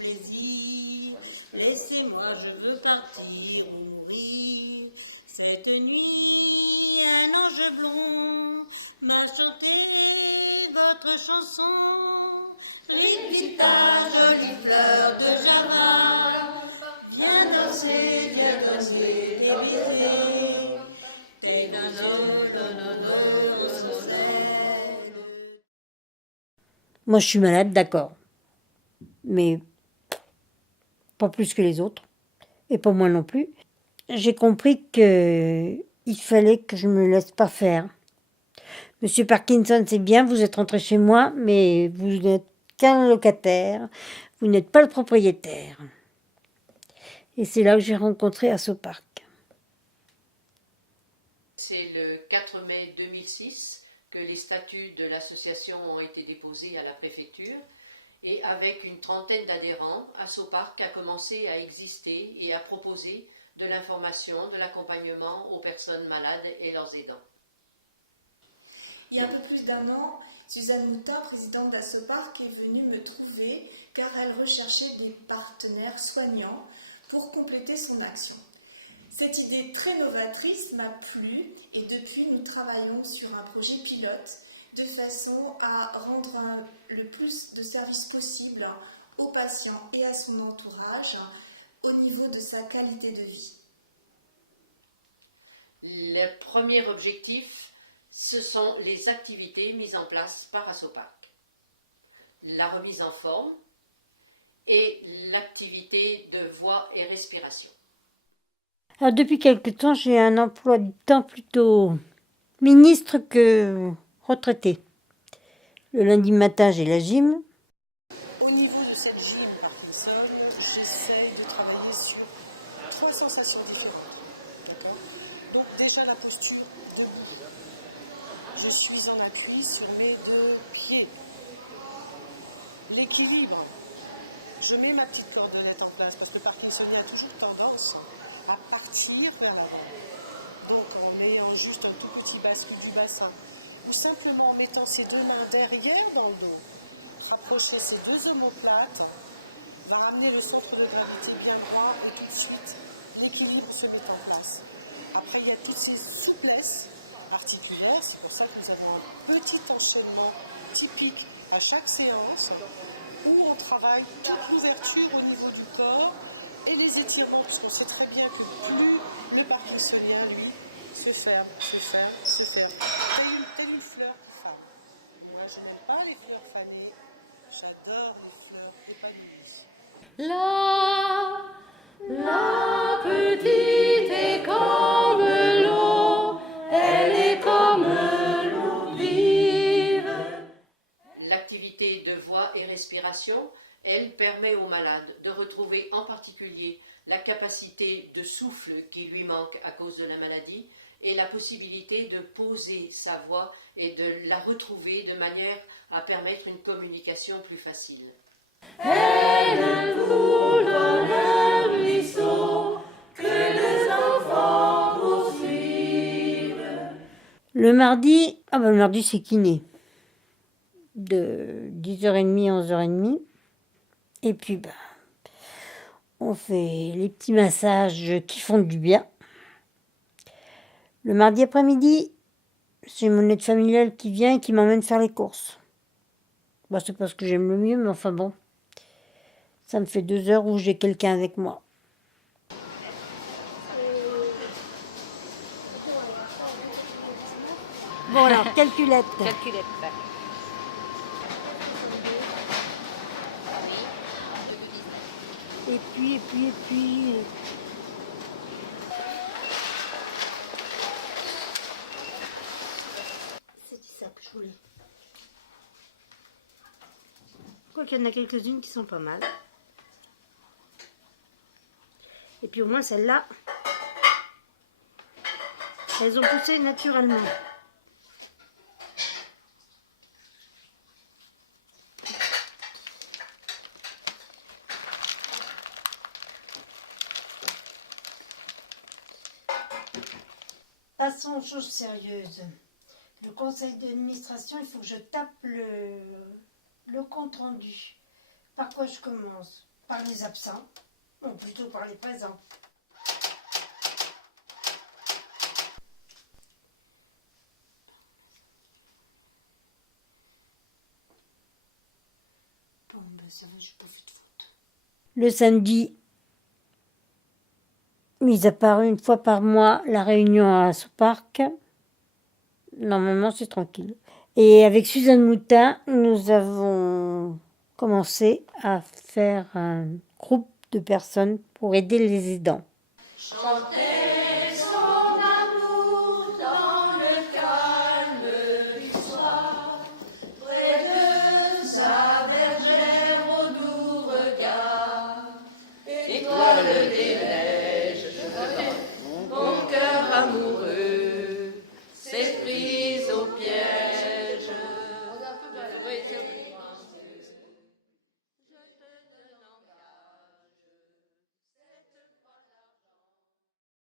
plaisir. Laissez-moi, je veux partir et mourir. Cette nuit, un ange blond m'a chanté votre chanson. Ripita, jolie fleur de Java, viens danser, viens danser, viens danser. Moi, je suis malade, d'accord. Mais pas plus que les autres. Et pas moi non plus. J'ai compris qu'il fallait que je me laisse pas faire. Monsieur Parkinson, c'est bien, vous êtes rentré chez moi, mais vous n'êtes qu'un locataire. Vous n'êtes pas le propriétaire. Et c'est là que j'ai rencontré Asso Park. C'est le 4 mai 2006 que les statuts de l'association ont été déposés à la préfecture et avec une trentaine d'adhérents, Asso Park a commencé à exister et à proposer de l'information, de l'accompagnement aux personnes malades et leurs aidants. Il y a un peu plus d'un an, Suzanne Moutin, présidente d'Asso Park, est venue me trouver car elle recherchait des partenaires soignants pour compléter son action. Cette idée très novatrice m'a plu et depuis nous travaillons sur un projet pilote de façon à rendre le plus de services possible aux patients et à son entourage au niveau de sa qualité de vie. Le premier objectif, ce sont les activités mises en place par Asso Park. La remise en forme et l'activité de voix et respiration. Alors, depuis quelque temps, j'ai un emploi du temps plutôt ministre que retraité. Le lundi matin, j'ai la gym. Au niveau de cette gym Parkinson, j'essaie de travailler sur 3 sensations différentes. Donc déjà la posture debout. Je suis en appui sur mes 2 pieds. L'équilibre. Je mets ma petite cordelette en place parce que le Parkinsonien a toujours tendance à partir vers l'avant. Donc en ayant juste un tout petit bascule du bassin ou simplement en mettant ses 2 mains derrière dans le dos, rapprocher ses 2 omoplates, va ramener le centre de gravité bien droit et tout de suite l'équilibre se met en place. Après il y a toutes ces souplesses articulaires, c'est pour ça que nous avons un petit enchaînement typique à chaque séance où on travaille toute l'ouverture au niveau du corps et les étirements, parce qu'on sait très bien que plus le Parkinsonien, lui, se ferme. Telle une fleur fanée. Moi, je n'aime pas les fleurs fanées, j'adore les fleurs épanouies. La petite est comme l'eau, elle est comme l'eau vive. L'activité de voix et respiration, elle permet aux malades de retrouver en particulier la capacité de souffle qui lui manque à cause de la maladie et la possibilité de poser sa voix et de la retrouver de manière à permettre une communication plus facile. Elle coule dans le ruisseau que les enfants poursuivent. Le mardi, c'est kiné. De 10h30 à 11h30. Et puis, on fait les petits massages qui font du bien. Le mardi après-midi, c'est mon aide familiale qui vient et qui m'emmène faire les courses. C'est pas ce que j'aime le mieux, mais enfin bon. Ça me fait 2 heures où j'ai quelqu'un avec moi. Bon alors, calculette. Calculette. Et puis. C'est ça que je voulais. Quoi qu'il y en a quelques-unes qui sont pas mal. Et puis au moins celles-là, elles ont poussé naturellement. Passons aux choses sérieuses. Le conseil d'administration, il faut que je tape le compte rendu. Par quoi je commence? par les absents, ou plutôt par les présents. Bon, ben ça va, j'ai pas fait de faute. Le samedi, mis à part une fois par mois, la réunion à ce parc, normalement c'est tranquille. Et avec Suzanne Moutin, nous avons commencé à faire un groupe de personnes pour aider les aidants. Chantez